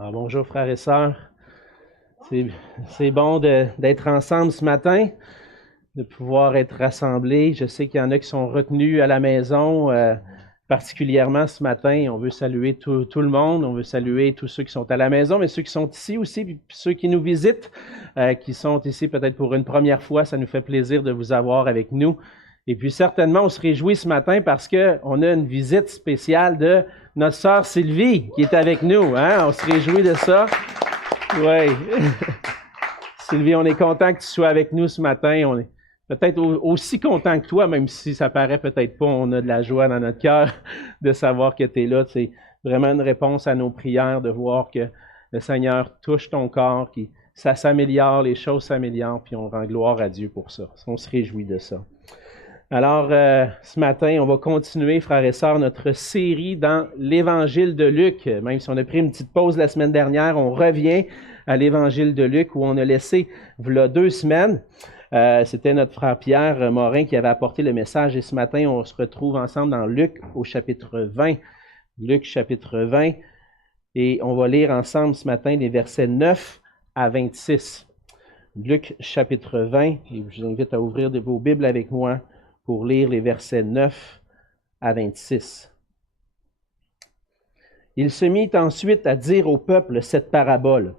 Alors, bonjour frères et sœurs. C'est, c'est bon d'être ensemble ce matin, de pouvoir être rassemblés. Je sais qu'il y en a qui sont retenus à la maison, particulièrement ce matin. On veut saluer tout le monde, on veut saluer tous ceux qui sont à la maison, mais ceux qui sont ici aussi, puis ceux qui nous visitent, qui sont ici peut-être pour une première fois. Ça nous fait plaisir de vous avoir avec nous. Et puis certainement, on se réjouit ce matin parce qu'on a une visite spéciale de notre sœur Sylvie qui est avec nous. Hein? On se réjouit de ça. Oui. Sylvie, on est content que tu sois avec nous ce matin. On est peut-être aussi content que toi, même si ça paraît peut-être pas. On a de la joie dans notre cœur de savoir que tu es là. C'est vraiment une réponse à nos prières de voir que le Seigneur touche ton corps, que ça s'améliore, les choses s'améliorent, puis on rend gloire à Dieu pour ça. On se réjouit de ça. Alors, ce matin, on va continuer, frères et sœurs, notre série dans l'Évangile de Luc. Même si on a pris une petite pause la semaine dernière, on revient à l'Évangile de Luc où on a laissé, voilà 2 semaines. C'était notre frère Pierre Morin qui avait apporté le message et ce matin, on se retrouve ensemble dans Luc au chapitre 20. Luc chapitre 20 et on va lire ensemble ce matin les versets 9 à 26. Luc chapitre 20, et je vous invite à ouvrir vos Bibles avec moi pour lire les versets 9 à 26. Il se mit ensuite à dire au peuple cette parabole.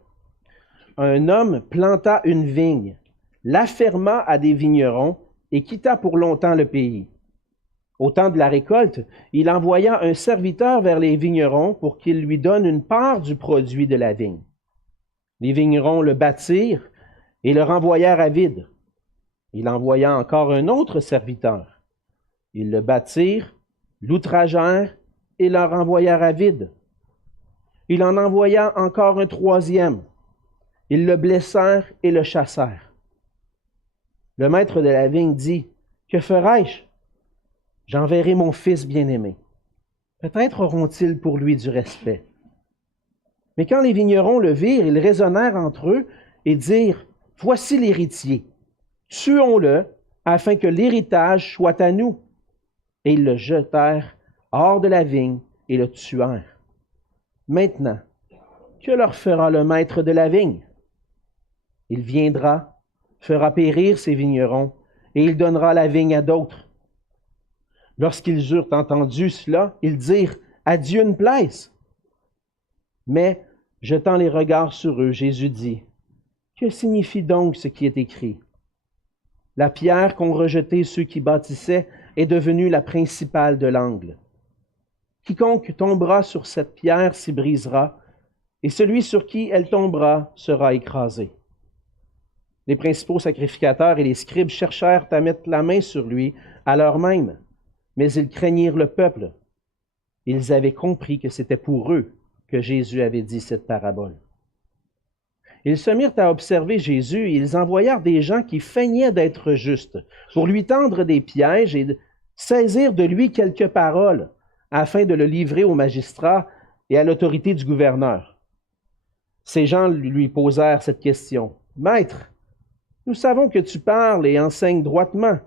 Un homme planta une vigne, l'afferma à des vignerons et quitta pour longtemps le pays. Au temps de la récolte, il envoya un serviteur vers les vignerons pour qu'il lui donne une part du produit de la vigne. Les vignerons le battirent et le renvoyèrent à vide. Il envoya encore un autre serviteur. Ils le battirent, l'outragèrent et le renvoyèrent à vide. Il en envoya encore un troisième. Ils le blessèrent et le chassèrent. Le maître de la vigne dit, « Que ferai-je? J'enverrai mon fils bien-aimé. Peut-être auront-ils pour lui du respect. » Mais quand les vignerons le virent, ils raisonnèrent entre eux et dirent, « Voici l'héritier. Tuons-le, afin que l'héritage soit à nous. » Et ils le jetèrent hors de la vigne et le tuèrent. Maintenant, que leur fera le maître de la vigne? Il viendra, fera périr ses vignerons, et il donnera la vigne à d'autres. Lorsqu'ils eurent entendu cela, ils dirent, « À Dieu ne plaise. » Mais, jetant les regards sur eux, Jésus dit, « Que signifie donc ce qui est écrit? La pierre qu'ont rejetée ceux qui bâtissaient est devenue la principale de l'angle. Quiconque tombera sur cette pierre s'y brisera, et celui sur qui elle tombera sera écrasé. » Les principaux sacrificateurs et les scribes cherchèrent à mettre la main sur lui à l'heure même, mais ils craignirent le peuple. Ils avaient compris que c'était pour eux que Jésus avait dit cette parabole. Ils se mirent à observer Jésus et ils envoyèrent des gens qui feignaient d'être justes pour lui tendre des pièges et saisir de lui quelques paroles afin de le livrer aux magistrats et à l'autorité du gouverneur. Ces gens lui posèrent cette question. « Maître, nous savons que tu parles et enseignes droitement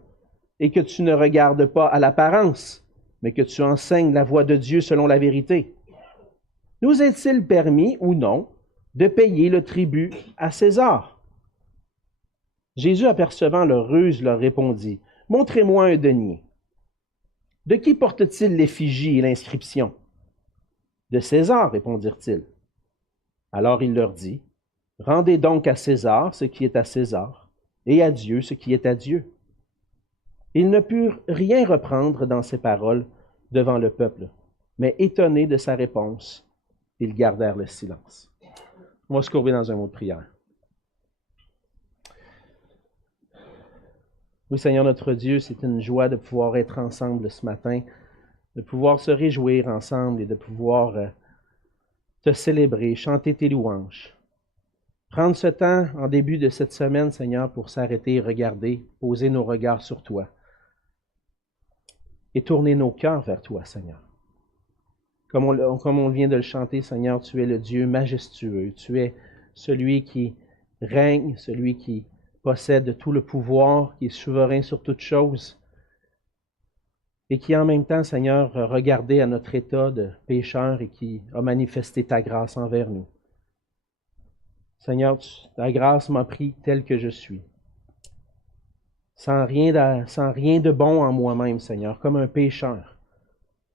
et que tu ne regardes pas à l'apparence, mais que tu enseignes la voie de Dieu selon la vérité. Nous est-il permis ou non de payer le tribut à César? » Jésus, apercevant leur ruse, leur répondit, « Montrez-moi un denier. De qui porte-t-il l'effigie et l'inscription? » De César, répondirent-ils. Alors il leur dit, « Rendez donc à César ce qui est à César, et à Dieu ce qui est à Dieu. » Ils ne purent rien reprendre dans ses paroles devant le peuple, mais étonnés de sa réponse, ils gardèrent le silence. On va se courber dans un mot de prière. Oui, Seigneur notre Dieu, c'est une joie de pouvoir être ensemble ce matin, de pouvoir se réjouir ensemble et de pouvoir te célébrer, chanter tes louanges. Prendre ce temps en début de cette semaine, Seigneur, pour s'arrêter et regarder, poser nos regards sur toi et tourner nos cœurs vers toi, Seigneur. Comme on vient de le chanter, Seigneur, tu es le Dieu majestueux. Tu es celui qui règne, celui qui possède tout le pouvoir, qui est souverain sur toutes choses et qui en même temps, Seigneur, regardait à notre état de pécheur et qui a manifesté ta grâce envers nous. Seigneur, ta grâce m'a pris tel que je suis. Sans rien de bon en moi-même, Seigneur, comme un pécheur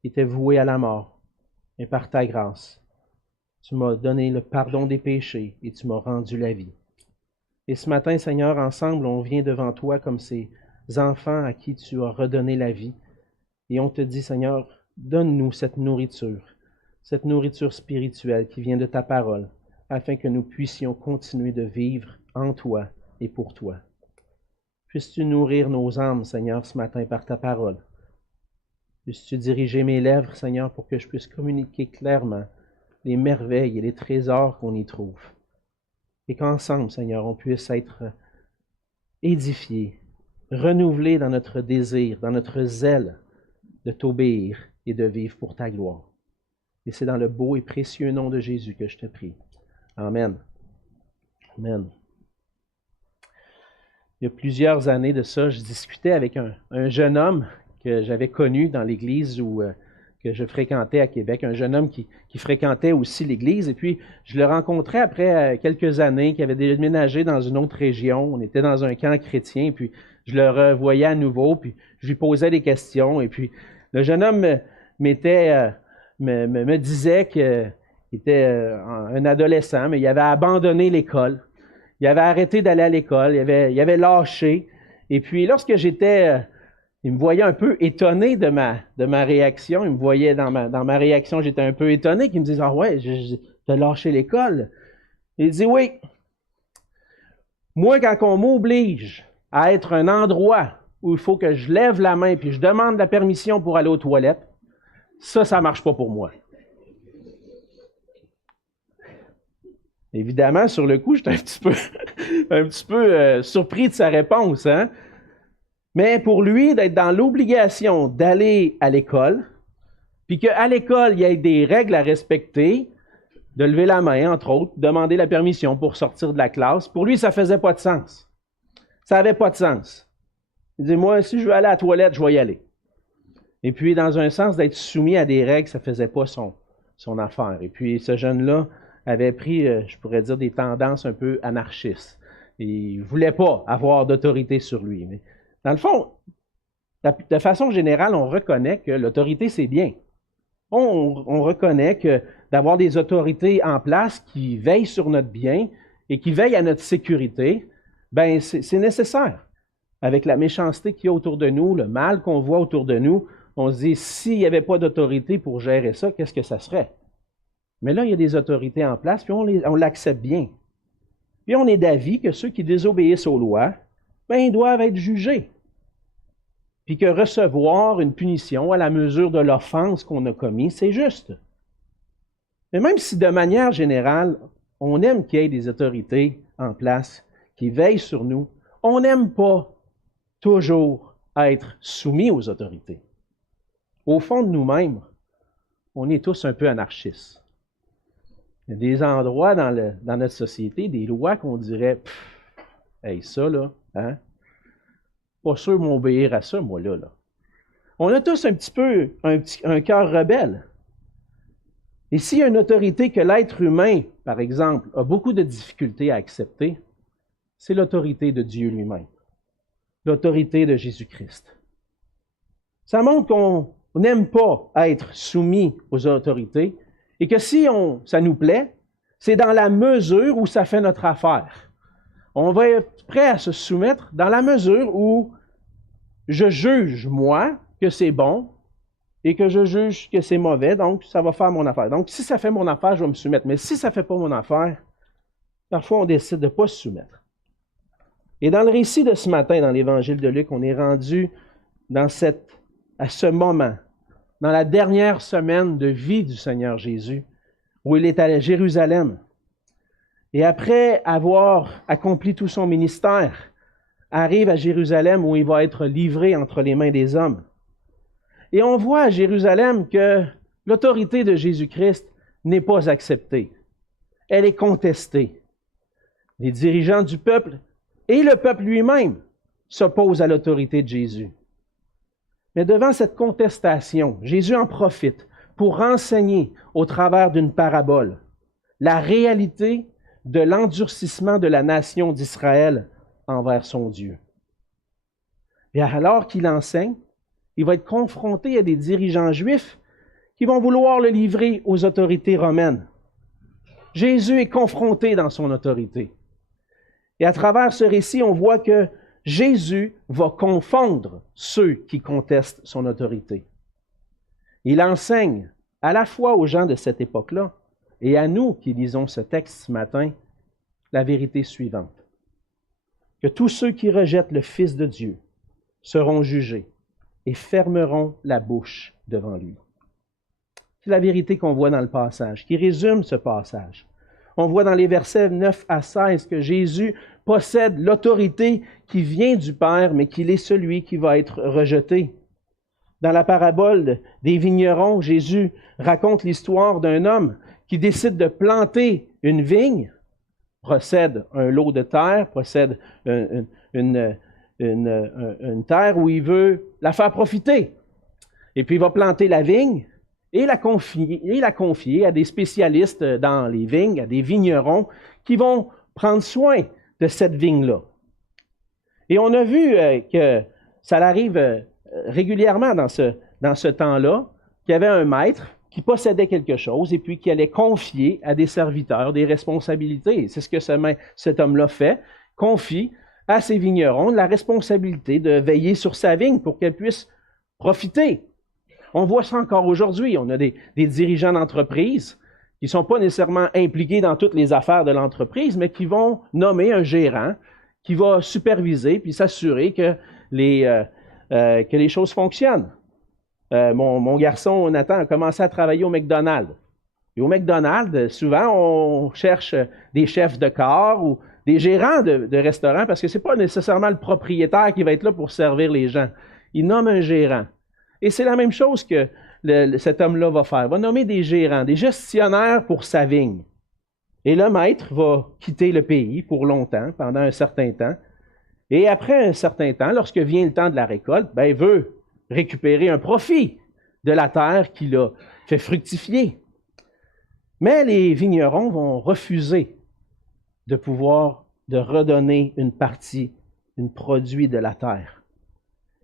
qui était voué à la mort. Mais par ta grâce, tu m'as donné le pardon des péchés et tu m'as rendu la vie. Et ce matin, Seigneur, ensemble, on vient devant toi comme ces enfants à qui tu as redonné la vie. Et on te dit, Seigneur, donne-nous cette nourriture spirituelle qui vient de ta parole, afin que nous puissions continuer de vivre en toi et pour toi. Puisses-tu nourrir nos âmes, Seigneur, ce matin par ta parole. Puisses-tu diriger mes lèvres, Seigneur, pour que je puisse communiquer clairement les merveilles et les trésors qu'on y trouve. Et qu'ensemble, Seigneur, on puisse être édifiés, renouvelés dans notre désir, dans notre zèle de t'obéir et de vivre pour ta gloire. Et c'est dans le beau et précieux nom de Jésus que je te prie. Amen. Amen. Il y a plusieurs années de ça, je discutais avec un jeune homme que j'avais connu dans l'église que je fréquentais à Québec, un jeune homme qui fréquentait aussi l'église. Et puis, je le rencontrais après quelques années, qui avait déménagé dans une autre région. On était dans un camp chrétien, puis je le revoyais à nouveau, puis je lui posais des questions. Et puis, le jeune homme me disait qu'il était un adolescent, mais il avait abandonné l'école. Il avait arrêté d'aller à l'école, il avait lâché. Et puis, lorsque il me voyait un peu étonné de ma réaction. Il me voyait dans ma réaction, j'étais un peu étonné, qu'il me dise « Ah ouais, t'as lâché l'école. » Il dit « Oui. Moi, quand on m'oblige à être un endroit où il faut que je lève la main puis je demande la permission pour aller aux toilettes, ça ne marche pas pour moi. » Évidemment, sur le coup, j'étais un petit peu surpris de sa réponse, hein? Mais pour lui, d'être dans l'obligation d'aller à l'école, puis qu'à l'école, il y ait des règles à respecter, de lever la main, entre autres, demander la permission pour sortir de la classe, pour lui, ça ne faisait pas de sens. Ça n'avait pas de sens. Il dit, moi, si je veux aller à la toilette, je vais y aller. Et puis, dans un sens, d'être soumis à des règles, ça ne faisait pas son affaire. Et puis, ce jeune-là avait pris, je pourrais dire, des tendances un peu anarchistes. Il ne voulait pas avoir d'autorité sur lui. Mais dans le fond, de façon générale, on reconnaît que l'autorité, c'est bien. On reconnaît que d'avoir des autorités en place qui veillent sur notre bien et qui veillent à notre sécurité, ben c'est nécessaire. Avec la méchanceté qu'il y a autour de nous, le mal qu'on voit autour de nous, on se dit, s'il n'y avait pas d'autorité pour gérer ça, qu'est-ce que ça serait? Mais là, il y a des autorités en place, puis on l'accepte bien. Puis on est d'avis que ceux qui désobéissent aux lois, ben, ils doivent être jugés. Puis que recevoir une punition à la mesure de l'offense qu'on a commise, c'est juste. Mais même si de manière générale, on aime qu'il y ait des autorités en place qui veillent sur nous, on n'aime pas toujours être soumis aux autorités. Au fond de nous-mêmes, on est tous un peu anarchistes. Il y a des endroits dans notre société, des lois qu'on dirait, hey, ça là, hein? Pas sûr m'obéir à ça, moi là. On a tous un petit peu un cœur rebelle. Et s'il y a une autorité que l'être humain, par exemple, a beaucoup de difficultés à accepter, c'est l'autorité de Dieu lui-même, l'autorité de Jésus-Christ. Ça montre qu'on n'aime pas être soumis aux autorités et que si ça nous plaît, c'est dans la mesure où ça fait notre affaire. On va être prêt à se soumettre dans la mesure où je juge, moi, que c'est bon et que je juge que c'est mauvais, donc ça va faire mon affaire. Donc, si ça fait mon affaire, je vais me soumettre. Mais si ça ne fait pas mon affaire, parfois on décide de ne pas se soumettre. Et dans le récit de ce matin, dans l'Évangile de Luc, on est rendu à ce moment, dans la dernière semaine de vie du Seigneur Jésus, où il est à Jérusalem. Et après avoir accompli tout son ministère, arrive à Jérusalem où il va être livré entre les mains des hommes. Et on voit à Jérusalem que l'autorité de Jésus-Christ n'est pas acceptée. Elle est contestée. Les dirigeants du peuple et le peuple lui-même s'opposent à l'autorité de Jésus. Mais devant cette contestation, Jésus en profite pour renseigner au travers d'une parabole la réalité de l'endurcissement de la nation d'Israël envers son Dieu. Et alors qu'il enseigne, il va être confronté à des dirigeants juifs qui vont vouloir le livrer aux autorités romaines. Jésus est confronté dans son autorité. Et à travers ce récit, on voit que Jésus va confondre ceux qui contestent son autorité. Il enseigne à la fois aux gens de cette époque-là et à nous qui lisons ce texte ce matin la vérité suivante. Que tous ceux qui rejettent le Fils de Dieu seront jugés et fermeront la bouche devant lui. C'est la vérité qu'on voit dans le passage, qui résume ce passage. On voit dans les versets 9 à 16 que Jésus possède l'autorité qui vient du Père, mais qu'il est celui qui va être rejeté. Dans la parabole des vignerons, Jésus raconte l'histoire d'un homme qui décide de planter une vigne, possède un lot de terre, possède une terre où il veut la faire profiter. Et puis il va planter la vigne et la confier à des spécialistes dans les vignes, à des vignerons qui vont prendre soin de cette vigne-là. Et on a vu que ça arrive régulièrement dans ce temps-là, qu'il y avait un maître qui possédait quelque chose et puis qui allait confier à des serviteurs des responsabilités. C'est ce que cet homme-là fait, confie à ses vignerons la responsabilité de veiller sur sa vigne pour qu'elle puisse profiter. On voit ça encore aujourd'hui. On a des dirigeants d'entreprise qui ne sont pas nécessairement impliqués dans toutes les affaires de l'entreprise, mais qui vont nommer un gérant qui va superviser puis s'assurer que les choses fonctionnent. Mon garçon Nathan a commencé à travailler au McDonald's. Et au McDonald's, souvent, on cherche des chefs de corps ou des gérants de restaurants parce que ce n'est pas nécessairement le propriétaire qui va être là pour servir les gens. Il nomme un gérant. Et c'est la même chose que cet homme-là va faire. Il va nommer des gérants, des gestionnaires pour sa vigne. Et le maître va quitter le pays pour longtemps, pendant un certain temps. Et après un certain temps, lorsque vient le temps de la récolte, il veut récupérer un profit de la terre qu'il a fait fructifier. Mais les vignerons vont refuser de redonner une partie, un produit de la terre.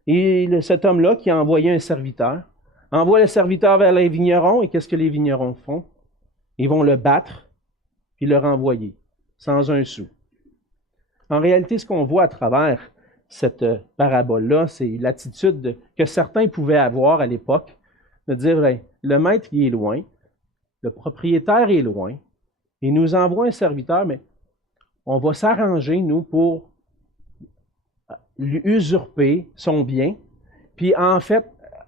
Et cet homme-là qui a envoyé un serviteur, envoie le serviteur vers les vignerons, et qu'est-ce que les vignerons font? Ils vont le battre, puis le renvoyer, sans un sou. En réalité, ce qu'on voit à travers cette parabole-là, c'est l'attitude que certains pouvaient avoir à l'époque, de dire, le maître il est loin, le propriétaire est loin, il nous envoie un serviteur, mais on va s'arranger, nous, pour lui usurper son bien, puis en fait,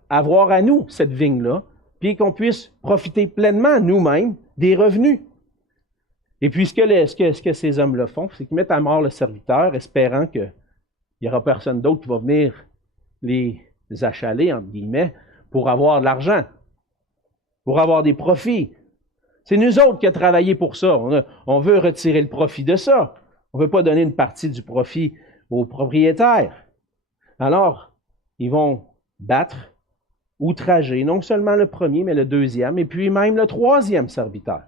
avoir à nous cette vigne-là, puis qu'on puisse profiter pleinement nous-mêmes des revenus. Et puis, ce que ces hommes-là font, c'est qu'ils mettent à mort le serviteur, espérant qu'il n'y aura personne d'autre qui va venir les achaler, entre guillemets, pour avoir de l'argent, pour avoir des profits. C'est nous autres qui avons travaillé pour ça. On veut retirer le profit de ça. On ne veut pas donner une partie du profit aux propriétaires. Alors, ils vont battre, outrager, non seulement le premier, mais le deuxième, et puis même le troisième serviteur.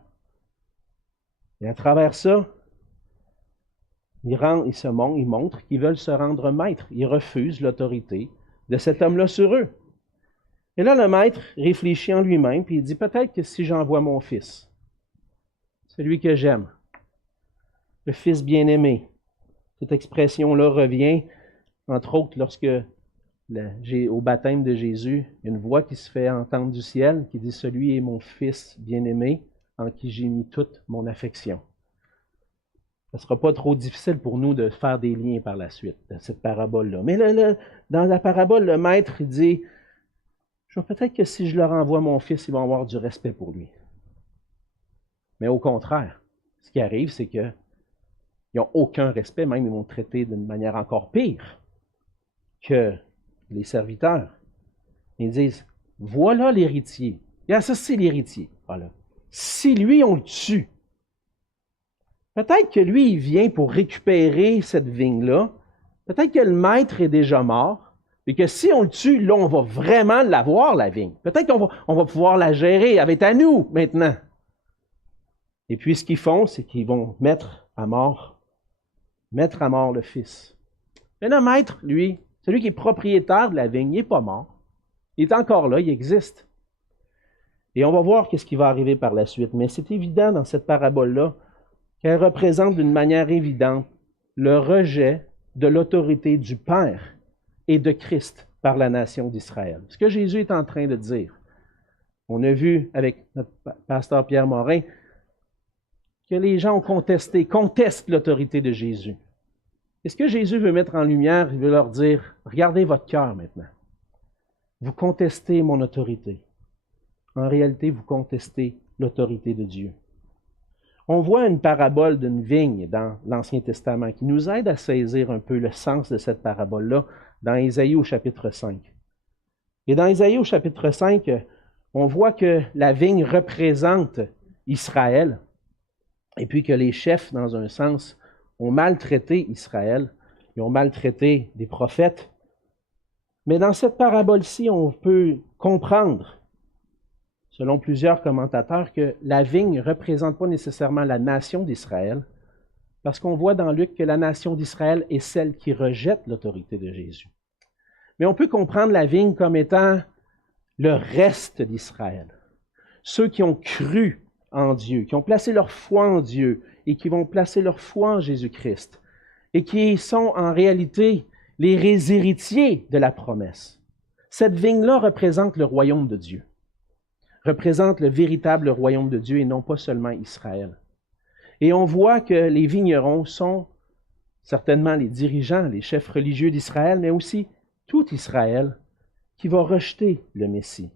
Et à travers ça, ils montrent qu'ils veulent se rendre maîtres. Ils refusent l'autorité de cet homme-là sur eux. Et là, le maître réfléchit en lui-même, puis il dit, peut-être que si j'envoie mon fils, celui que j'aime, le fils bien-aimé, cette expression-là revient, entre autres, lorsque au baptême de Jésus, il y a une voix qui se fait entendre du ciel, qui dit, celui est mon fils bien-aimé, en qui j'ai mis toute mon affection. Ce ne sera pas trop difficile pour nous de faire des liens par la suite de cette parabole-là. Mais dans la parabole, le maître dit, peut-être que si je leur envoie mon fils, ils vont avoir du respect pour lui. Mais au contraire, ce qui arrive, c'est qu'ils n'ont aucun respect, même ils vont traiter d'une manière encore pire que les serviteurs. Ils disent, voilà l'héritier. Et ça, c'est l'héritier. Voilà. Si lui, on le tue, peut-être que lui, il vient pour récupérer cette vigne-là. Peut-être que le maître est déjà mort. Et que si on le tue, là, on va vraiment l'avoir, la vigne. Peut-être qu'on va pouvoir la gérer. Elle va être à nous maintenant. Et puis ce qu'ils font, c'est qu'ils vont mettre à mort le fils. Mais le maître, lui, celui qui est propriétaire de la vigne, il n'est pas mort. Il est encore là, il existe. Et on va voir ce qui va arriver par la suite. Mais c'est évident dans cette parabole-là qu'elle représente d'une manière évidente le rejet de l'autorité du Père et de Christ par la nation d'Israël. Ce que Jésus est en train de dire. On a vu avec notre pasteur Pierre Morin que les gens contestent l'autorité de Jésus. Et ce que Jésus veut mettre en lumière, il veut leur dire, regardez votre cœur maintenant. Vous contestez mon autorité. En réalité, vous contestez l'autorité de Dieu. On voit une parabole d'une vigne dans l'Ancien Testament qui nous aide à saisir un peu le sens de cette parabole-là dans Ésaïe au chapitre 5. Et dans Ésaïe au chapitre 5, on voit que la vigne représente Israël et puis que les chefs, dans un sens, ont maltraité Israël, ils ont maltraité des prophètes. Mais dans cette parabole-ci, on peut comprendre, selon plusieurs commentateurs, que la vigne ne représente pas nécessairement la nation d'Israël, parce qu'on voit dans Luc que la nation d'Israël est celle qui rejette l'autorité de Jésus. Mais on peut comprendre la vigne comme étant le reste d'Israël, ceux qui ont cru en Dieu, qui ont placé leur foi en Dieu et qui vont placer leur foi en Jésus-Christ, et qui sont en réalité les héritiers de la promesse. Cette vigne-là représente le royaume de Dieu, représente le véritable royaume de Dieu et non pas seulement Israël. Et on voit que les vignerons sont certainement les dirigeants, les chefs religieux d'Israël, mais aussi tout Israël qui va rejeter le Messie.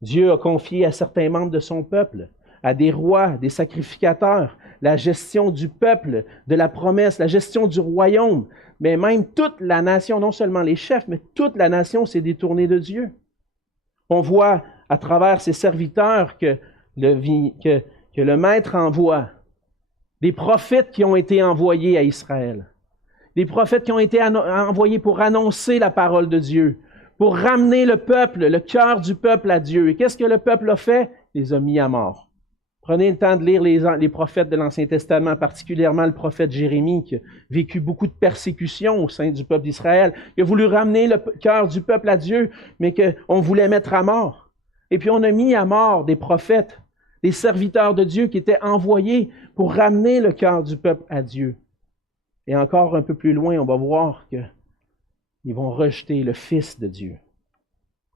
Dieu a confié à certains membres de son peuple, à des rois, des sacrificateurs, la gestion du peuple, de la promesse, la gestion du royaume, mais même toute la nation, non seulement les chefs, mais toute la nation s'est détournée de Dieu. On voit à travers ses serviteurs que le maître envoie des prophètes qui ont été envoyés à Israël, des prophètes qui ont été envoyés pour annoncer la parole de Dieu, pour ramener le peuple, le cœur du peuple à Dieu. Et qu'est-ce que le peuple a fait? Il les a mis à mort. Prenez le temps de lire les prophètes de l'Ancien Testament, particulièrement le prophète Jérémie, qui a vécu beaucoup de persécutions au sein du peuple d'Israël. Il a voulu ramener le cœur du peuple à Dieu, mais qu'on voulait mettre à mort. Et puis on a mis à mort des prophètes, des serviteurs de Dieu qui étaient envoyés pour ramener le cœur du peuple à Dieu. Et encore un peu plus loin, on va voir qu'ils vont rejeter le Fils de Dieu,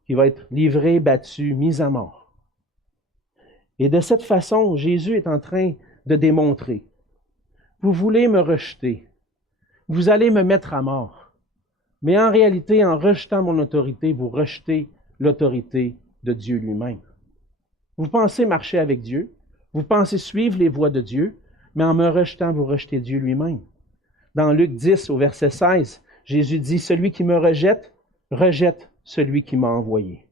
qui va être livré, battu, mis à mort. Et de cette façon, Jésus est en train de démontrer, vous voulez me rejeter, vous allez me mettre à mort, mais en réalité, en rejetant mon autorité, vous rejetez l'autorité de Dieu lui-même. Vous pensez marcher avec Dieu, vous pensez suivre les voies de Dieu, mais en me rejetant, vous rejetez Dieu lui-même. Dans Luc 10, au verset 16, Jésus dit, « Celui qui me rejette, rejette celui qui m'a envoyé. »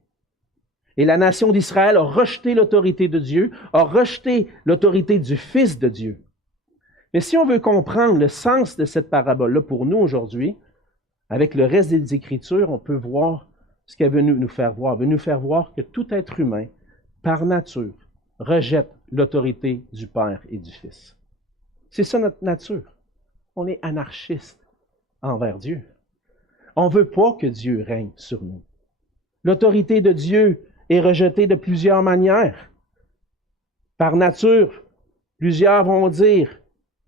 Et la nation d'Israël a rejeté l'autorité de Dieu, a rejeté l'autorité du Fils de Dieu. Mais si on veut comprendre le sens de cette parabole-là pour nous aujourd'hui, avec le reste des Écritures, on peut voir ce qu'elle veut nous faire voir. Elle veut nous faire voir que tout être humain, par nature, rejette l'autorité du Père et du Fils. C'est ça notre nature. On est anarchiste envers Dieu. On ne veut pas que Dieu règne sur nous. L'autorité de Dieu est rejetée de plusieurs manières. Par nature, plusieurs vont dire,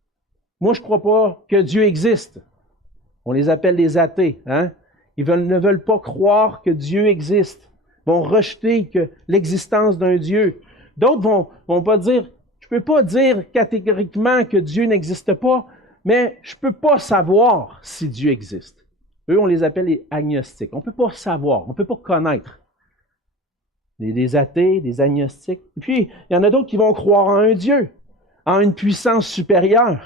« Moi, je ne crois pas que Dieu existe. » On les appelle les athées. Hein? Ils ne veulent pas croire que Dieu existe. Ils vont rejeter l'existence d'un Dieu. D'autres vont pas dire, « Je ne peux pas dire catégoriquement que Dieu n'existe pas, mais je ne peux pas savoir si Dieu existe. » Eux, on les appelle les agnostiques. On ne peut pas savoir, on ne peut pas connaître. Des athées, des agnostiques. Et puis, il y en a d'autres qui vont croire en un Dieu, en une puissance supérieure,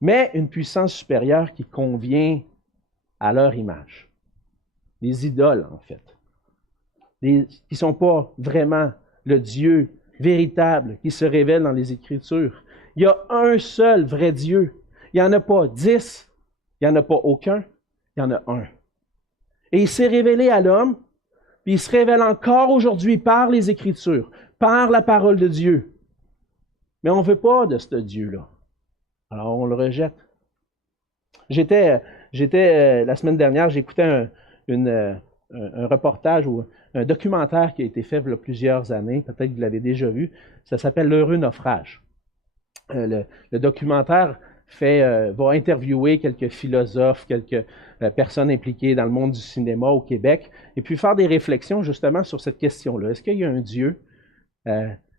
mais une puissance supérieure qui convient à leur image. Les idoles, en fait. Qui ne sont pas vraiment le Dieu véritable qui se révèle dans les Écritures. Il y a un seul vrai Dieu. Il n'y en a pas 10, il n'y en a pas aucun, il y en a un. Et il s'est révélé à l'homme, puis il se révèle encore aujourd'hui par les Écritures, par la parole de Dieu. Mais on ne veut pas de ce Dieu-là. Alors on le rejette. La semaine dernière, j'écoutais un reportage ou un documentaire qui a été fait il y a plusieurs années, peut-être que vous l'avez déjà vu, ça s'appelle L'heureux naufrage. Le documentaire va interviewer quelques philosophes, quelques personnes impliquées dans le monde du cinéma au Québec, et puis faire des réflexions justement sur cette question-là. Est-ce qu'il y a un Dieu?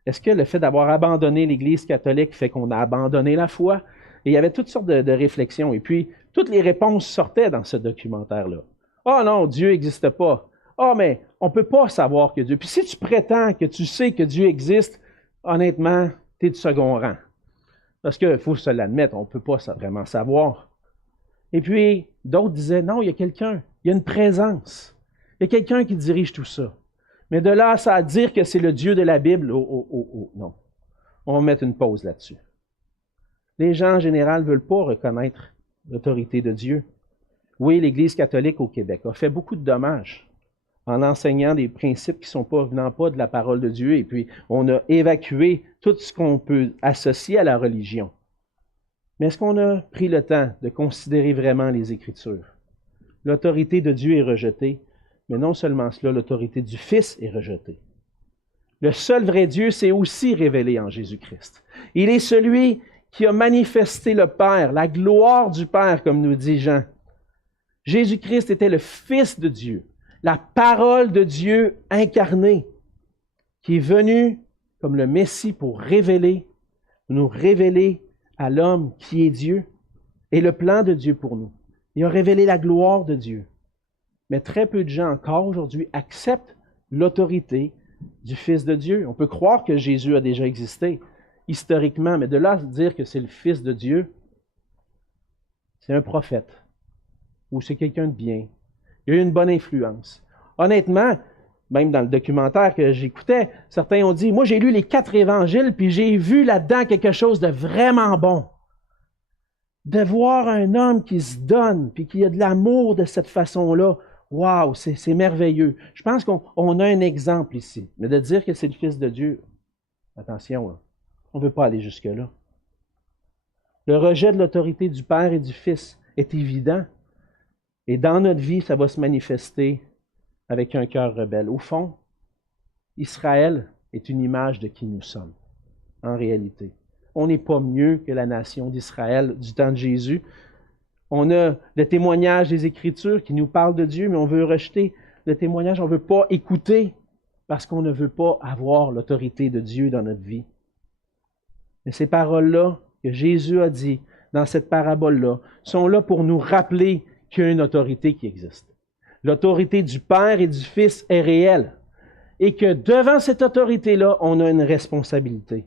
Est-ce que le fait d'avoir abandonné l'Église catholique fait qu'on a abandonné la foi? Et il y avait toutes sortes de réflexions. Et puis, toutes les réponses sortaient dans ce documentaire-là. « Oh non, Dieu n'existe pas. Ah, mais on ne peut pas savoir que Dieu... » Puis si tu prétends que tu sais que Dieu existe, honnêtement, tu es de second rang. Parce qu'il faut se l'admettre, on ne peut pas vraiment savoir. Et puis, d'autres disaient, non, il y a quelqu'un, il y a une présence. Il y a quelqu'un qui dirige tout ça. Mais de là, ça à dire que c'est le Dieu de la Bible, non. On va mettre une pause là-dessus. Les gens, en général, ne veulent pas reconnaître l'autorité de Dieu. Oui, l'Église catholique au Québec a fait beaucoup de dommages en enseignant des principes qui venant pas de la parole de Dieu, et puis on a évacué tout ce qu'on peut associer à la religion. Mais est-ce qu'on a pris le temps de considérer vraiment les Écritures? L'autorité de Dieu est rejetée, mais non seulement cela, l'autorité du Fils est rejetée. Le seul vrai Dieu s'est aussi révélé en Jésus-Christ. Il est celui qui a manifesté le Père, la gloire du Père, comme nous dit Jean. Jésus-Christ était le Fils de Dieu, la parole de Dieu incarnée, qui est venu comme le Messie pour nous révéler à l'homme qui est Dieu et le plan de Dieu pour nous. Il a révélé la gloire de Dieu. Mais très peu de gens encore aujourd'hui acceptent l'autorité du Fils de Dieu. On peut croire que Jésus a déjà existé historiquement, mais de là à dire que c'est le Fils de Dieu, c'est un prophète ou c'est quelqu'un de bien. Il a eu une bonne influence. Honnêtement, même dans le documentaire que j'écoutais, certains ont dit, moi j'ai lu les 4 évangiles, puis j'ai vu là-dedans quelque chose de vraiment bon. De voir un homme qui se donne, puis qui a de l'amour de cette façon-là, wow, c'est merveilleux. Je pense qu'on a un exemple ici. Mais de dire que c'est le Fils de Dieu, attention, là, on ne veut pas aller jusque-là. Le rejet de l'autorité du Père et du Fils est évident. Et dans notre vie, ça va se manifester avec un cœur rebelle. Au fond, Israël est une image de qui nous sommes, en réalité. On n'est pas mieux que la nation d'Israël du temps de Jésus. On a le témoignage des Écritures qui nous parlent de Dieu, mais on veut rejeter le témoignage, on ne veut pas écouter parce qu'on ne veut pas avoir l'autorité de Dieu dans notre vie. Mais ces paroles-là que Jésus a dit dans cette parabole-là sont là pour nous rappeler qu'il y a une autorité qui existe. L'autorité du Père et du Fils est réelle. Et que devant cette autorité-là, on a une responsabilité.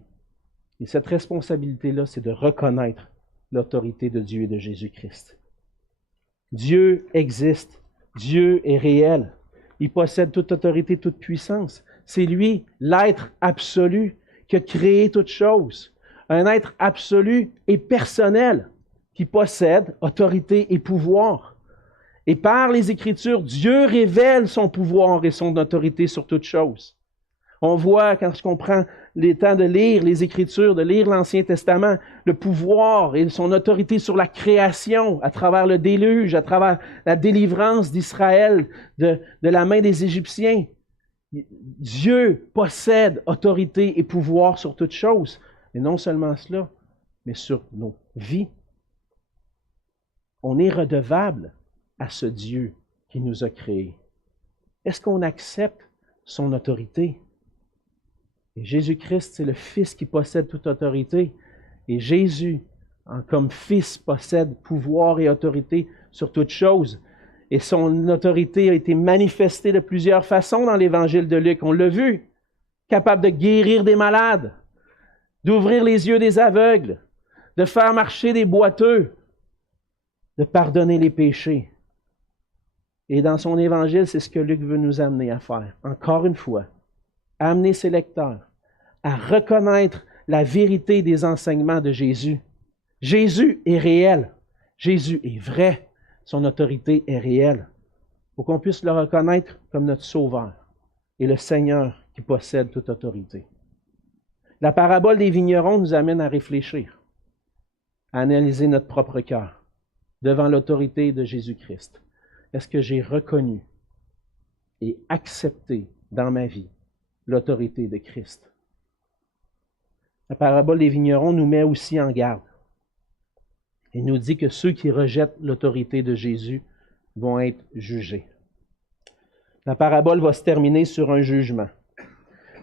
Et cette responsabilité-là, c'est de reconnaître l'autorité de Dieu et de Jésus-Christ. Dieu existe. Dieu est réel. Il possède toute autorité, toute puissance. C'est lui, l'être absolu, qui a créé toutes choses. Un être absolu et personnel qui possède autorité et pouvoir. Et par les Écritures, Dieu révèle son pouvoir et son autorité sur toutes choses. On voit, quand on prend le temps de lire les Écritures, de lire l'Ancien Testament, le pouvoir et son autorité sur la création, à travers le déluge, à travers la délivrance d'Israël de la main des Égyptiens. Dieu possède autorité et pouvoir sur toutes choses. Et non seulement cela, mais sur nos vies. On est redevable à ce Dieu qui nous a créés. Est-ce qu'on accepte son autorité? Et Jésus-Christ, c'est le Fils qui possède toute autorité. Et Jésus, comme Fils, possède pouvoir et autorité sur toutes choses. Et son autorité a été manifestée de plusieurs façons dans l'Évangile de Luc. On l'a vu, capable de guérir des malades, d'ouvrir les yeux des aveugles, de faire marcher des boiteux, de pardonner les péchés. Et dans son Évangile, c'est ce que Luc veut nous amener à faire. Encore une fois, amener ses lecteurs à reconnaître la vérité des enseignements de Jésus. Jésus est réel. Jésus est vrai. Son autorité est réelle. Il faut qu'on puisse le reconnaître comme notre Sauveur et le Seigneur qui possède toute autorité. La parabole des vignerons nous amène à réfléchir, à analyser notre propre cœur devant l'autorité de Jésus-Christ. Est-ce que j'ai reconnu et accepté dans ma vie l'autorité de Christ? La parabole des vignerons nous met aussi en garde. Il nous dit que ceux qui rejettent l'autorité de Jésus vont être jugés. La parabole va se terminer sur un jugement.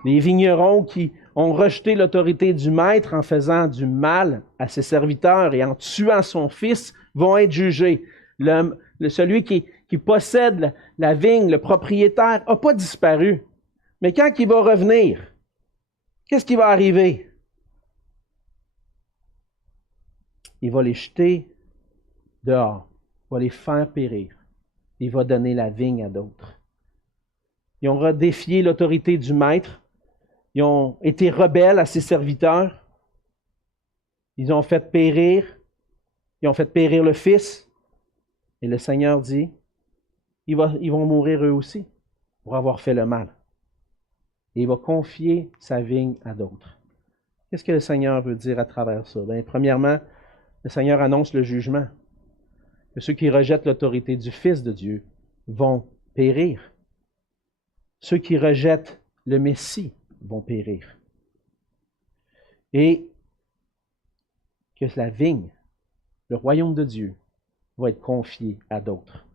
Les vignerons qui ont rejeté l'autorité du maître en faisant du mal à ses serviteurs et en tuant son fils vont être jugés. Celui qui possède la vigne, le propriétaire, n'a pas disparu. Mais quand il va revenir, qu'est-ce qui va arriver? Il va les jeter dehors, il va les faire périr. Il va donner la vigne à d'autres. Ils ont défié l'autorité du maître. Ils ont été rebelles à ses serviteurs. Ils ont fait périr. Ils ont fait périr le fils. Et le Seigneur dit, ils vont mourir eux aussi pour avoir fait le mal. Et il va confier sa vigne à d'autres. Qu'est-ce que le Seigneur veut dire à travers ça? Bien, premièrement, le Seigneur annonce le jugement. Que ceux qui rejettent l'autorité du Fils de Dieu vont périr. Ceux qui rejettent le Messie vont périr. Et que la vigne, le royaume de Dieu, va être confié à d'autres.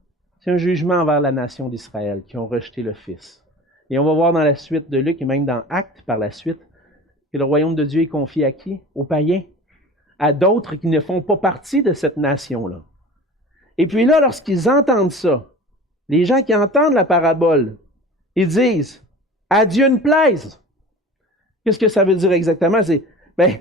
C'est un jugement envers la nation d'Israël qui ont rejeté le Fils. Et on va voir dans la suite de Luc et même dans Actes par la suite que le royaume de Dieu est confié à qui? Aux païens, à d'autres qui ne font pas partie de cette nation-là. Et puis là, lorsqu'ils entendent ça, les gens qui entendent la parabole, ils disent « À Dieu ne plaise ». Qu'est-ce que ça veut dire exactement? C'est « Ben,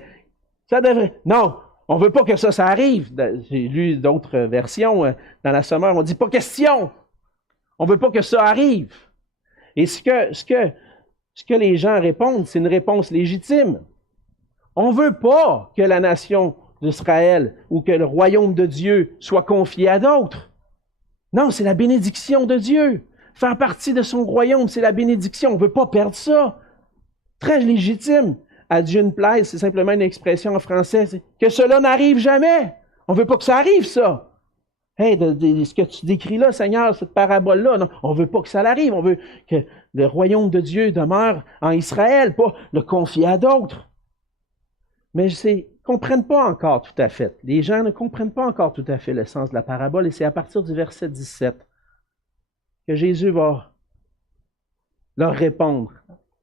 ça devrait... » Non, on ne veut pas que ça arrive. J'ai lu d'autres versions dans la Sommeur, on dit « Pas question ». On ne veut pas que ça arrive. Et ce que les gens répondent, c'est une réponse légitime. On ne veut pas que la nation d'Israël ou que le royaume de Dieu soit confié à d'autres. Non, c'est la bénédiction de Dieu. Faire partie de son royaume, c'est la bénédiction. On ne veut pas perdre ça. Très légitime. À Dieu ne plaise, c'est simplement une expression en français. C'est que cela n'arrive jamais. On ne veut pas que ça arrive, ça. Hey, ce que tu décris là, Seigneur, cette parabole-là, non, on ne veut pas que ça arrive. On veut que le royaume de Dieu demeure en Israël, pas le confier à d'autres. Mais ils ne comprennent pas encore tout à fait. Les gens ne comprennent pas encore tout à fait le sens de la parabole, et c'est à partir du verset 17 que Jésus va leur répondre.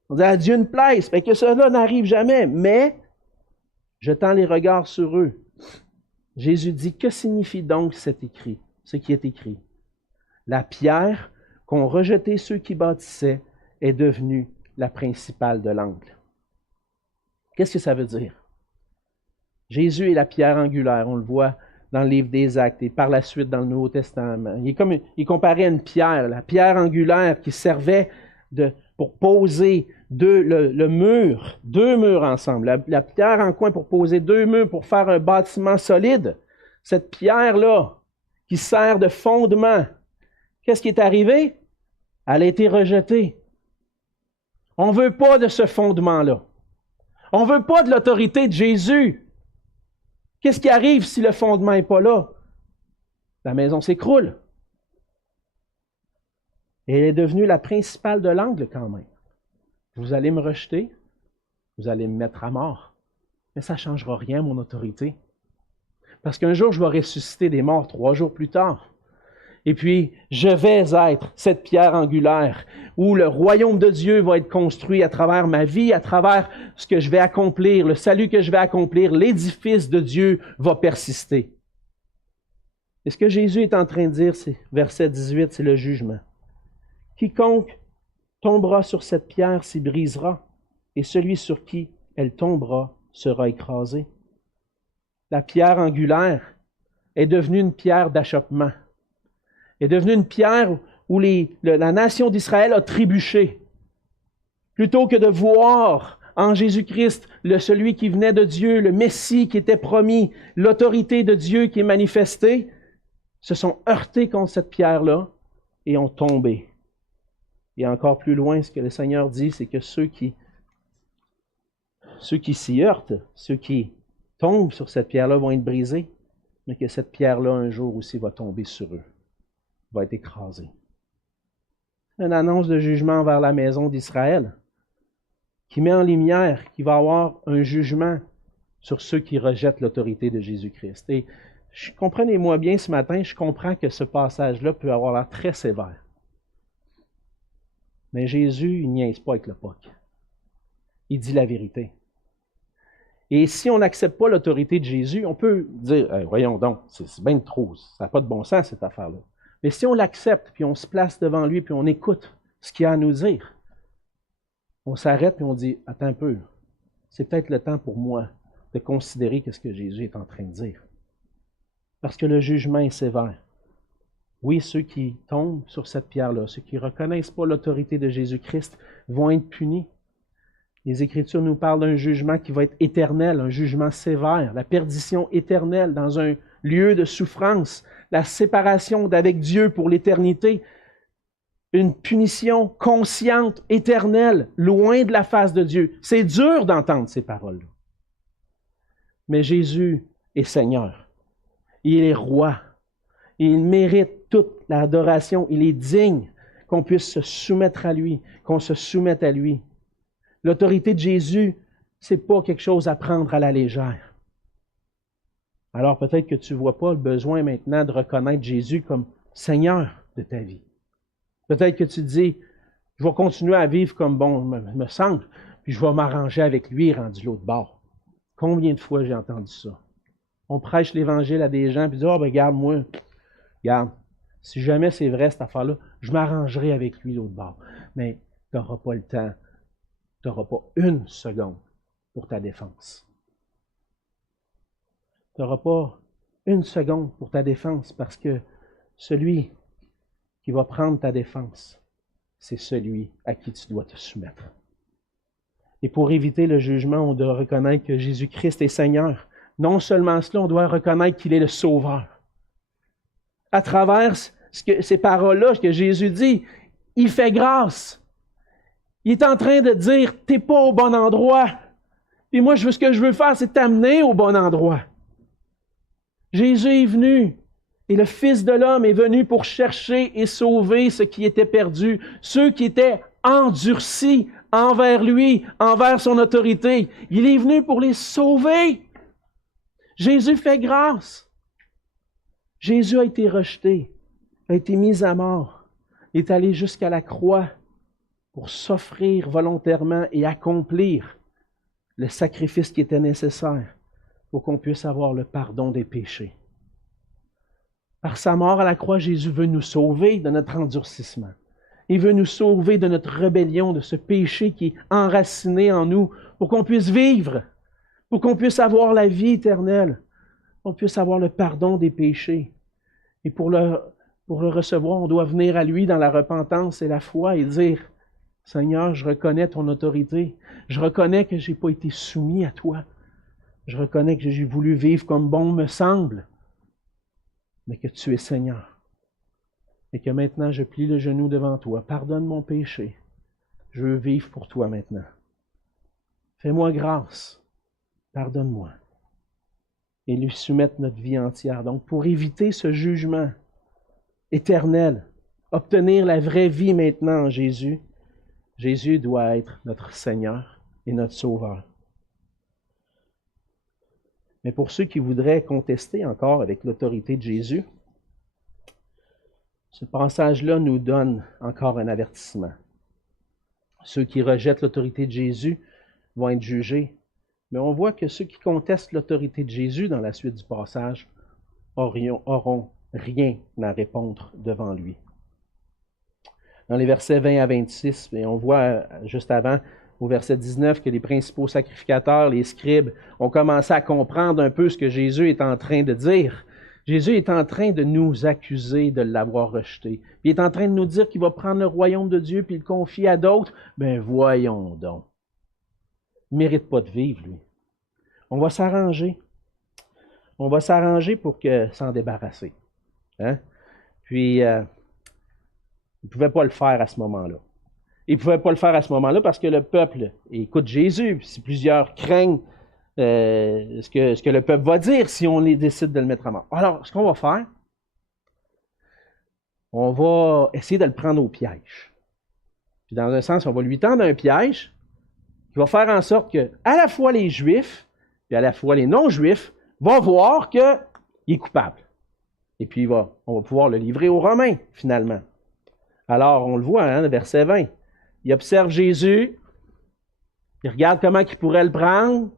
On dit « À Dieu ne plaise, fait que cela n'arrive jamais, mais jetant les regards sur eux, Jésus dit, que signifie donc ce qui est écrit? La pierre qu'ont rejeté ceux qui bâtissaient est devenue la principale de l'angle. » Qu'est-ce que ça veut dire? Jésus est la pierre angulaire, on le voit dans le livre des Actes et par la suite dans le Nouveau Testament. Il est comparé à une pierre, la pierre angulaire qui servait pour poser deux murs ensemble. La pierre en coin pour poser deux murs, pour faire un bâtiment solide. Cette pierre-là, qui sert de fondement, qu'est-ce qui est arrivé? Elle a été rejetée. On ne veut pas de ce fondement-là. On ne veut pas de l'autorité de Jésus. Qu'est-ce qui arrive si le fondement n'est pas là? La maison s'écroule. Et elle est devenue la principale de l'angle quand même. Vous allez me rejeter, vous allez me mettre à mort. Mais ça ne changera rien, mon autorité. Parce qu'un jour, je vais ressusciter des morts 3 jours plus tard. Et puis, je vais être cette pierre angulaire où le royaume de Dieu va être construit à travers ma vie, à travers ce que je vais accomplir, le salut que je vais accomplir, l'édifice de Dieu va persister. Et ce que Jésus est en train de dire, c'est verset 18, c'est le jugement. Quiconque tombera sur cette pierre s'y brisera, et celui sur qui elle tombera sera écrasé. La pierre angulaire est devenue une pierre d'achoppement. Est devenue une pierre où la nation d'Israël a trébuché. Plutôt que de voir en Jésus-Christ celui qui venait de Dieu, le Messie qui était promis, l'autorité de Dieu qui est manifestée, se sont heurtés contre cette pierre-là et ont tombé. Et encore plus loin, ce que le Seigneur dit, c'est que ceux qui ceux qui s'y heurtent, ceux qui tombent sur cette pierre-là vont être brisés, mais que cette pierre-là, un jour aussi, va tomber sur eux, va être écrasée. Une annonce de jugement vers la maison d'Israël qui met en lumière qu'il va y avoir un jugement sur ceux qui rejettent l'autorité de Jésus-Christ. Et comprenez-moi bien ce matin, je comprends que ce passage-là peut avoir l'air très sévère. Mais Jésus, il niaise pas avec le POC. Il dit la vérité. Et si on n'accepte pas l'autorité de Jésus, on peut dire, hey, voyons donc, c'est bien trop, ça n'a pas de bon sens cette affaire-là. Mais si on l'accepte, puis on se place devant lui, puis on écoute ce qu'il a à nous dire, on s'arrête et on dit, attends un peu, c'est peut-être le temps pour moi de considérer ce que Jésus est en train de dire. Parce que le jugement est sévère. Oui, ceux qui tombent sur cette pierre-là, ceux qui ne reconnaissent pas l'autorité de Jésus-Christ, vont être punis. Les Écritures nous parlent d'un jugement qui va être éternel, un jugement sévère, la perdition éternelle dans un lieu de souffrance, la séparation d'avec Dieu pour l'éternité, une punition consciente, éternelle, loin de la face de Dieu. C'est dur d'entendre ces paroles-là. Mais Jésus est Seigneur. Il est roi. Il mérite toute l'adoration. Il est digne qu'on puisse se soumettre à lui, qu'on se soumette à lui. L'autorité de Jésus, ce n'est pas quelque chose à prendre à la légère. Alors peut-être que tu ne vois pas le besoin maintenant de reconnaître Jésus comme Seigneur de ta vie. Peut-être que tu te dis, je vais continuer à vivre comme bon me semble, puis je vais m'arranger avec lui rendu l'autre bord. Combien de fois j'ai entendu ça? On prêche l'Évangile à des gens, puis ils disent, regarde, si jamais c'est vrai cette affaire-là, je m'arrangerai avec lui l'autre bord. Mais tu n'auras pas le temps. Tu n'auras pas une seconde pour ta défense. Tu n'auras pas une seconde pour ta défense parce que celui qui va prendre ta défense, c'est celui à qui tu dois te soumettre. Et pour éviter le jugement, on doit reconnaître que Jésus-Christ est Seigneur. Non seulement cela, on doit reconnaître qu'il est le Sauveur. À travers ces paroles-là que Jésus dit, il fait grâce. Il est en train de dire, tu n'es pas au bon endroit. Et moi, ce que je veux faire, c'est t'amener au bon endroit. Jésus est venu, et le Fils de l'homme est venu pour chercher et sauver ceux qui étaient perdus, ceux qui étaient endurcis envers lui, envers son autorité. Il est venu pour les sauver. Jésus fait grâce. Jésus a été rejeté, a été mis à mort, est allé jusqu'à la croix pour s'offrir volontairement et accomplir le sacrifice qui était nécessaire pour qu'on puisse avoir le pardon des péchés. Par sa mort à la croix, Jésus veut nous sauver de notre endurcissement. Il veut nous sauver de notre rébellion, de ce péché qui est enraciné en nous, pour qu'on puisse vivre, pour qu'on puisse avoir la vie éternelle, qu'on puisse avoir le pardon des péchés. Et pour le recevoir, on doit venir à lui dans la repentance et la foi et dire, Seigneur, je reconnais ton autorité. Je reconnais que je n'ai pas été soumis à toi. Je reconnais que j'ai voulu vivre comme bon me semble, mais que tu es Seigneur. Et que maintenant je plie le genou devant toi. Pardonne mon péché. Je veux vivre pour toi maintenant. Fais-moi grâce. Pardonne-moi. Et lui soumettre notre vie entière. Donc, pour éviter ce jugement éternel, obtenir la vraie vie maintenant en Jésus, Jésus doit être notre Seigneur et notre Sauveur. Mais pour ceux qui voudraient contester encore avec l'autorité de Jésus, ce passage-là nous donne encore un avertissement. Ceux qui rejettent l'autorité de Jésus vont être jugés, mais on voit que ceux qui contestent l'autorité de Jésus dans la suite du passage auront rien à répondre devant lui. Dans les versets 20 à 26, on voit juste avant, au verset 19, que les principaux sacrificateurs, les scribes, ont commencé à comprendre un peu ce que Jésus est en train de dire. Jésus est en train de nous accuser de l'avoir rejeté. Il est en train de nous dire qu'il va prendre le royaume de Dieu puis le confier à d'autres. Ben voyons donc. Il ne mérite pas de vivre, lui. On va s'arranger. On va s'arranger pour s'en débarrasser. Hein? Puis, il ne pouvait pas le faire à ce moment-là. Il ne pouvait pas le faire à ce moment-là parce que le peuple écoute Jésus. Puis si plusieurs craignent ce que le peuple va dire si on décide de le mettre à mort. Alors, ce qu'on va faire, on va essayer de le prendre au piège. Puis dans un sens, on va lui tendre un piège qui va faire en sorte que à la fois les Juifs et à la fois les non-Juifs vont voir qu'il est coupable. Et puis on va pouvoir le livrer aux Romains, finalement. Alors, on le voit, hein, verset 20. Il observe Jésus, il regarde comment il pourrait le prendre,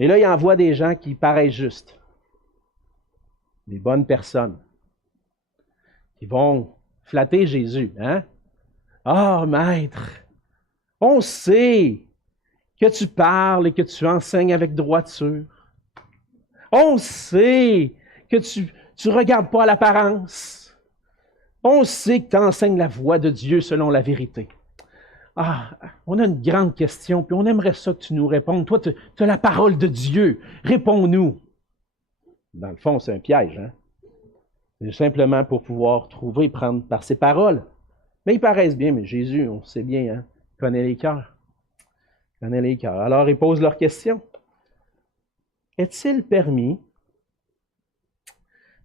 et là, il envoie des gens qui paraissent justes, des bonnes personnes, qui vont flatter Jésus. Hein? Ah, maître, on sait que tu parles et que tu enseignes avec droiture. On sait que tu ne regardes pas à l'apparence. On sait que tu enseignes la voie de Dieu selon la vérité. Ah, on a une grande question, puis on aimerait ça que tu nous répondes. Toi, tu as la parole de Dieu. Réponds-nous. Dans le fond, c'est un piège. Hein? C'est simplement pour pouvoir trouver, prendre par ses paroles. Mais ils paraissent bien, mais Jésus, on sait bien, hein, connaît les cœurs. Connaît les cœurs. Alors, ils posent leur question. Est-il permis,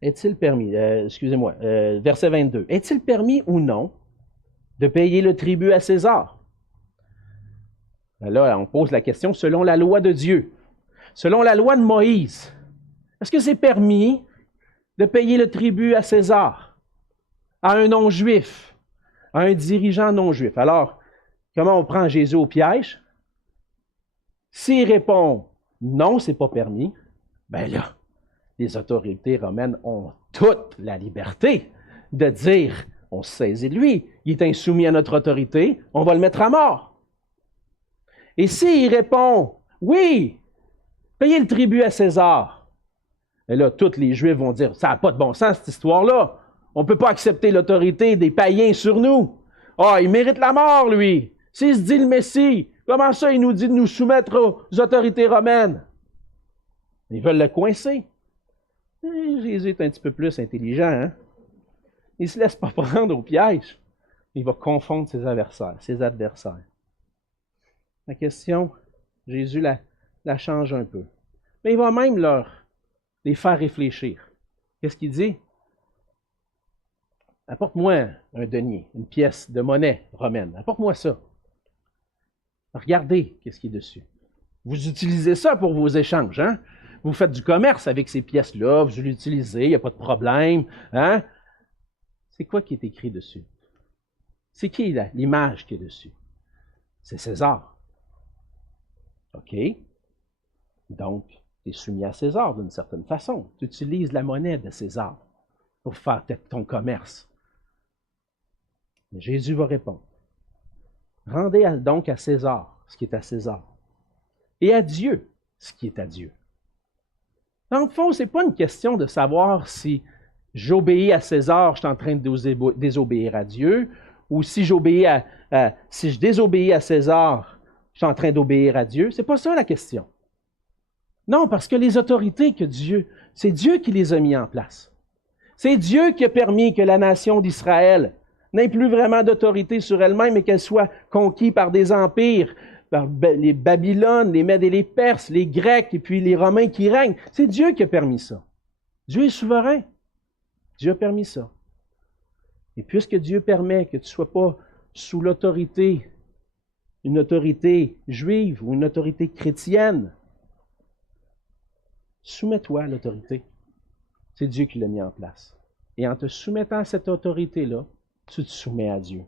verset 22, est-il permis ou non de payer le tribut à César? Là, on pose la question selon la loi de Dieu, selon la loi de Moïse. Est-ce que c'est permis de payer le tribut à César, à un non-juif, à un dirigeant non-juif? Alors, comment on prend Jésus au piège? S'il répond non, c'est pas permis, bien là, les autorités romaines ont toute la liberté de dire on se saisit de lui, il est insoumis à notre autorité, on va le mettre à mort. Et s'il répond oui, payez le tribut à César, et là, tous les Juifs vont dire ça n'a pas de bon sens cette histoire-là, on ne peut pas accepter l'autorité des païens sur nous. Ah, il mérite la mort, lui. S'il se dit le Messie, comment ça il nous dit de nous soumettre aux autorités romaines? Ils veulent le coincer. Jésus est un petit peu plus intelligent. Hein? Il ne se laisse pas prendre au piège. Il va confondre ses adversaires. La question, Jésus la change un peu. Mais il va même les faire réfléchir. Qu'est-ce qu'il dit? Apporte-moi un denier, une pièce de monnaie romaine. Apporte-moi ça. Regardez qu'est-ce qui est dessus. Vous utilisez ça pour vos échanges. Hein? Vous faites du commerce avec ces pièces-là, vous l'utilisez, il n'y a pas de problème. Hein? C'est quoi qui est écrit dessus? C'est qui l'image qui est dessus? C'est César. OK? Donc, tu es soumis à César d'une certaine façon. Tu utilises la monnaie de César pour faire ton commerce. Mais Jésus va répondre. Rendez donc à César ce qui est à César et à Dieu ce qui est à Dieu. Dans le fond, ce n'est pas une question de savoir si j'obéis à César, je suis en train de désobéir à Dieu, ou si si je désobéis à César, je suis en train d'obéir à Dieu. Ce n'est pas ça la question. Non, parce que les autorités que Dieu, c'est Dieu qui les a mis en place. C'est Dieu qui a permis que la nation d'Israël n'ait plus vraiment d'autorité sur elle-même et qu'elle soit conquise par des empires, par les Babylones, les Mèdes et les Perses, les Grecs et puis les Romains qui règnent. C'est Dieu qui a permis ça. Dieu est souverain. Dieu a permis ça. Et puisque Dieu permet que tu ne sois pas sous l'autorité, une autorité juive ou une autorité chrétienne, soumets-toi à l'autorité. C'est Dieu qui l'a mis en place. Et en te soumettant à cette autorité-là, tu te soumets à Dieu.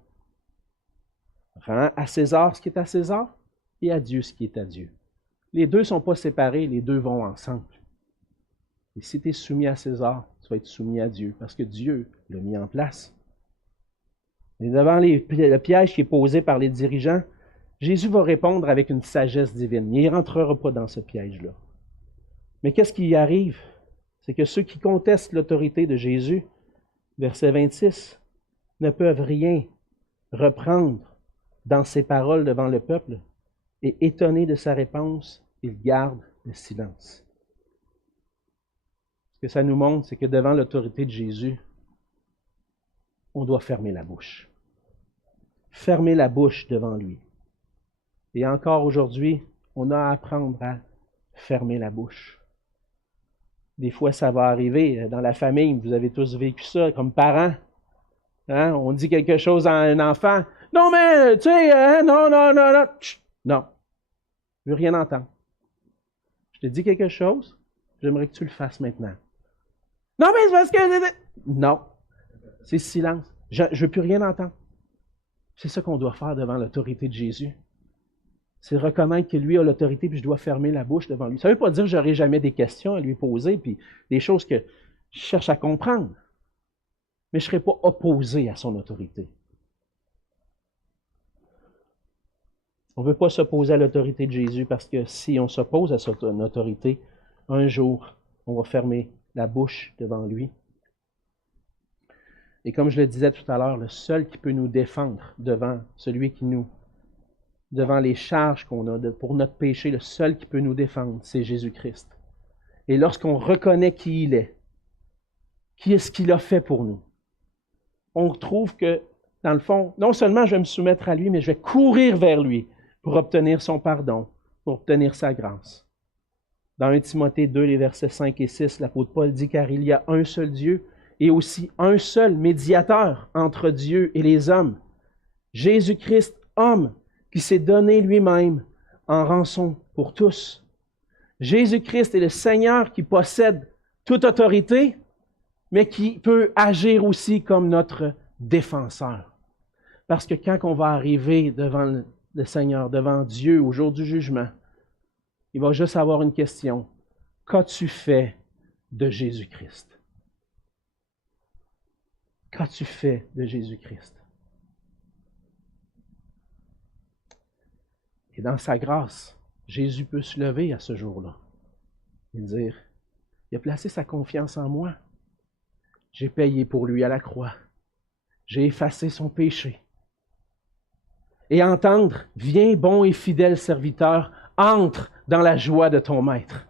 Rends à César ce qui est à César et à Dieu ce qui est à Dieu. Les deux ne sont pas séparés, les deux vont ensemble. Et si tu es soumis à César, tu vas être soumis à Dieu parce que Dieu l'a mis en place. Et devant le piège qui est posé par les dirigeants, Jésus va répondre avec une sagesse divine. Il ne rentrera pas dans ce piège-là. Mais qu'est-ce qui y arrive? C'est que ceux qui contestent l'autorité de Jésus, verset 26, ne peuvent rien reprendre dans ses paroles devant le peuple et étonnés de sa réponse, ils gardent le silence. Ce que ça nous montre, c'est que devant l'autorité de Jésus, on doit fermer la bouche. fermer la bouche devant lui. Et encore aujourd'hui, on a à apprendre à fermer la bouche. Des fois, ça va arriver dans la famille, vous avez tous vécu ça comme parents. Hein? On dit quelque chose à un enfant. Non, mais, tu sais, non, non, non, non. Chut, non, je veux rien entendre. Je te dis quelque chose, j'aimerais que tu le fasses maintenant. Non, mais c'est parce que... Non, c'est silence. Je ne veux plus rien entendre. C'est ça qu'on doit faire devant l'autorité de Jésus. C'est reconnaître que lui a l'autorité puis je dois fermer la bouche devant lui. Ça ne veut pas dire que je n'aurai jamais des questions à lui poser puis des choses que je cherche à comprendre. Mais je ne serai pas opposé à son autorité. On ne veut pas s'opposer à l'autorité de Jésus parce que si on s'oppose à son autorité, un jour, on va fermer la bouche devant lui. Et comme je le disais tout à l'heure, le seul qui peut nous défendre devant celui qui nous, devant les charges qu'on a pour notre péché, le seul qui peut nous défendre, c'est Jésus-Christ. Et lorsqu'on reconnaît qui il est, qui est ce qu'il a fait pour nous, on trouve que, dans le fond, non seulement je vais me soumettre à lui, mais je vais courir vers lui pour obtenir son pardon, pour obtenir sa grâce. Dans 1 Timothée 2, les versets 5 et 6, l'apôtre Paul dit « Car il y a un seul Dieu et aussi un seul médiateur entre Dieu et les hommes, Jésus-Christ, homme, qui s'est donné lui-même en rançon pour tous. Jésus-Christ est le Seigneur qui possède toute autorité, mais qui peut agir aussi comme notre défenseur. Parce que quand on va arriver devant le Seigneur, devant Dieu au jour du jugement, il va juste avoir une question. Qu'as-tu fait de Jésus-Christ? Qu'as-tu fait de Jésus-Christ? Et dans sa grâce, Jésus peut se lever à ce jour-là et dire, il a placé sa confiance en moi. J'ai payé pour lui à la croix. J'ai effacé son péché. Et entendre, viens bon et fidèle serviteur, entre dans la joie de ton maître.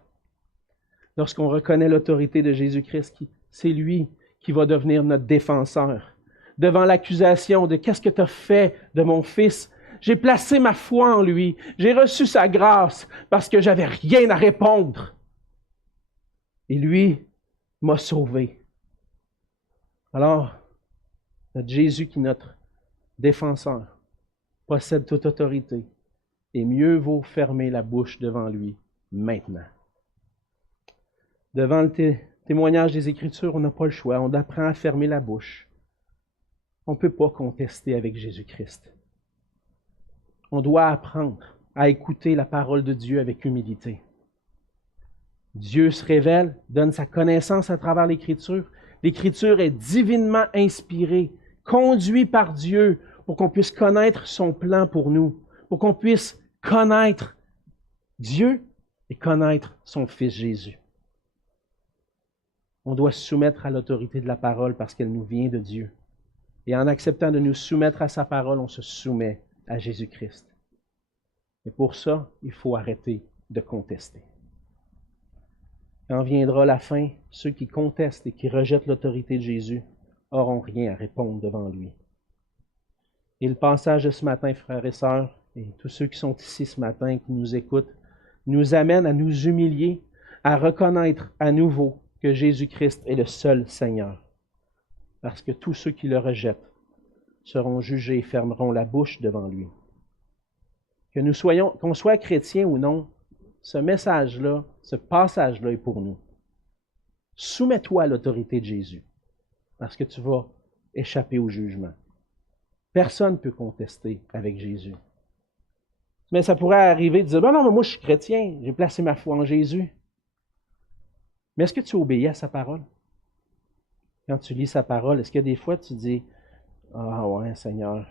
Lorsqu'on reconnaît l'autorité de Jésus-Christ, c'est lui qui va devenir notre défenseur. Devant l'accusation de qu'est-ce que tu as fait de mon fils, j'ai placé ma foi en lui. J'ai reçu sa grâce parce que j'avais rien à répondre. Et lui m'a sauvé. Alors, notre Jésus qui est notre défenseur possède toute autorité. Et mieux vaut fermer la bouche devant lui maintenant. Devant le témoignage des Écritures, on n'a pas le choix. On apprend à fermer la bouche. On ne peut pas contester avec Jésus-Christ. On doit apprendre à écouter la parole de Dieu avec humilité. Dieu se révèle, donne sa connaissance à travers l'Écriture. L'Écriture est divinement inspirée, conduite par Dieu pour qu'on puisse connaître son plan pour nous, pour qu'on puisse connaître Dieu et connaître son Fils Jésus. On doit se soumettre à l'autorité de la parole parce qu'elle nous vient de Dieu. Et en acceptant de nous soumettre à sa parole, on se soumet à Jésus-Christ. Et pour ça, il faut arrêter de contester. Quand viendra la fin, ceux qui contestent et qui rejettent l'autorité de Jésus n'auront rien à répondre devant lui. Et le passage de ce matin, frères et sœurs, et tous ceux qui sont ici ce matin, qui nous écoutent, nous amène à nous humilier, à reconnaître à nouveau que Jésus-Christ est le seul Seigneur. Parce que tous ceux qui le rejettent seront jugés et fermeront la bouche devant lui. Qu'on soit chrétien ou non, ce message-là, ce passage-là est pour nous. Soumets-toi à l'autorité de Jésus, parce que tu vas échapper au jugement. Personne ne peut contester avec Jésus. Mais ça pourrait arriver de dire, non, mais moi je suis chrétien, j'ai placé ma foi en Jésus. Mais est-ce que tu obéis à sa parole? Quand tu lis sa parole, est-ce que des fois tu dis, ah ouais, Seigneur,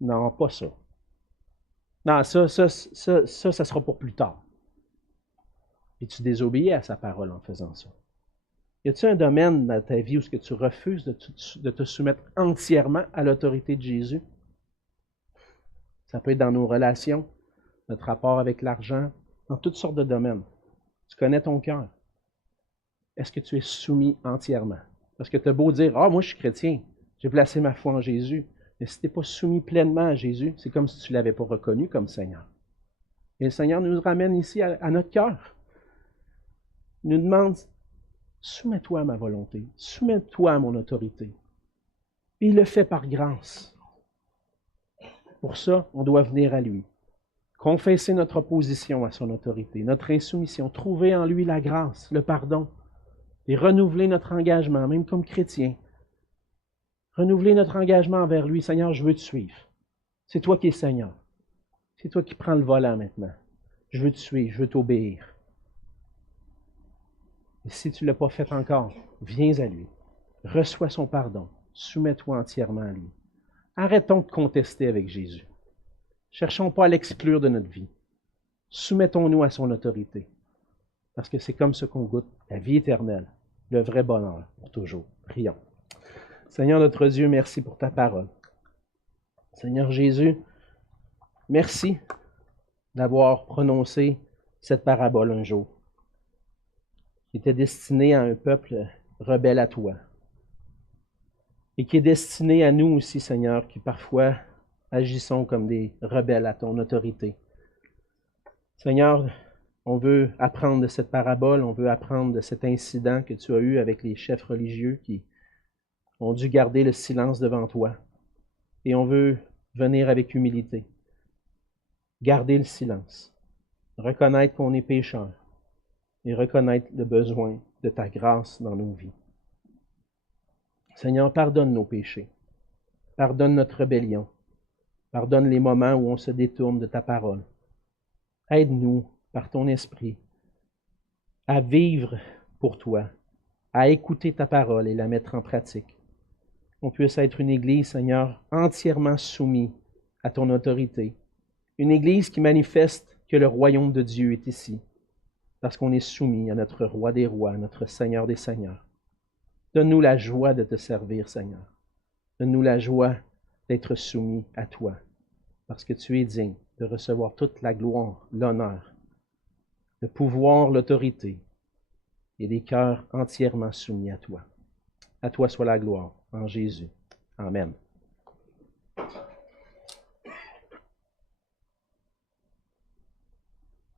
non, pas ça. Non, ça sera pour plus tard. Et tu désobéis à sa parole en faisant ça. Y a-t-il un domaine dans ta vie où tu refuses de te soumettre entièrement à l'autorité de Jésus? Ça peut être dans nos relations, notre rapport avec l'argent, dans toutes sortes de domaines. Tu connais ton cœur. Est-ce que tu es soumis entièrement? Parce que tu as beau dire, ah, moi je suis chrétien, j'ai placé ma foi en Jésus, Mais si tu n'es pas soumis pleinement à Jésus, c'est comme si tu ne l'avais pas reconnu comme Seigneur. Et le Seigneur nous ramène ici à notre cœur. Il nous demande, soumets-toi à ma volonté, soumets-toi à mon autorité. Et il le fait par grâce. Pour ça, on doit venir à lui. Confesser notre opposition à son autorité, notre insoumission, trouver en lui la grâce, le pardon, et renouveler notre engagement, même comme chrétien. Renouveler notre engagement envers lui. Seigneur, je veux te suivre. C'est toi qui es Seigneur. C'est toi qui prends le volant maintenant. Je veux te suivre, je veux t'obéir. Et si tu ne l'as pas fait encore, viens à lui. Reçois son pardon. Soumets-toi entièrement à lui. Arrêtons de contester avec Jésus. Cherchons pas à l'exclure de notre vie. Soumettons-nous à son autorité. Parce que c'est comme ça qu'on goûte la vie éternelle, le vrai bonheur pour toujours. Prions. Seigneur notre Dieu, merci pour ta parole. Seigneur Jésus, merci d'avoir prononcé cette parabole un jour, qui était destinée à un peuple rebelle à toi, et qui est destinée à nous aussi, Seigneur, qui parfois agissons comme des rebelles à ton autorité. Seigneur, on veut apprendre de cette parabole, on veut apprendre de cet incident que tu as eu avec les chefs religieux qui ont dû garder le silence devant toi. Et on veut venir avec humilité, garder le silence, reconnaître qu'on est pécheur et reconnaître le besoin de ta grâce dans nos vies. Seigneur, pardonne nos péchés, pardonne notre rébellion, pardonne les moments où on se détourne de ta parole. Aide-nous, par ton esprit, à vivre pour toi, à écouter ta parole et la mettre en pratique. Qu'on puisse être une Église, Seigneur, entièrement soumise à ton autorité. Une Église qui manifeste que le royaume de Dieu est ici, parce qu'on est soumis à notre Roi des rois, à notre Seigneur des seigneurs. Donne-nous la joie de te servir, Seigneur. Donne-nous la joie d'être soumis à toi, parce que tu es digne de recevoir toute la gloire, l'honneur, le pouvoir, l'autorité, et des cœurs entièrement soumis à toi. À toi soit la gloire, en Jésus. Amen.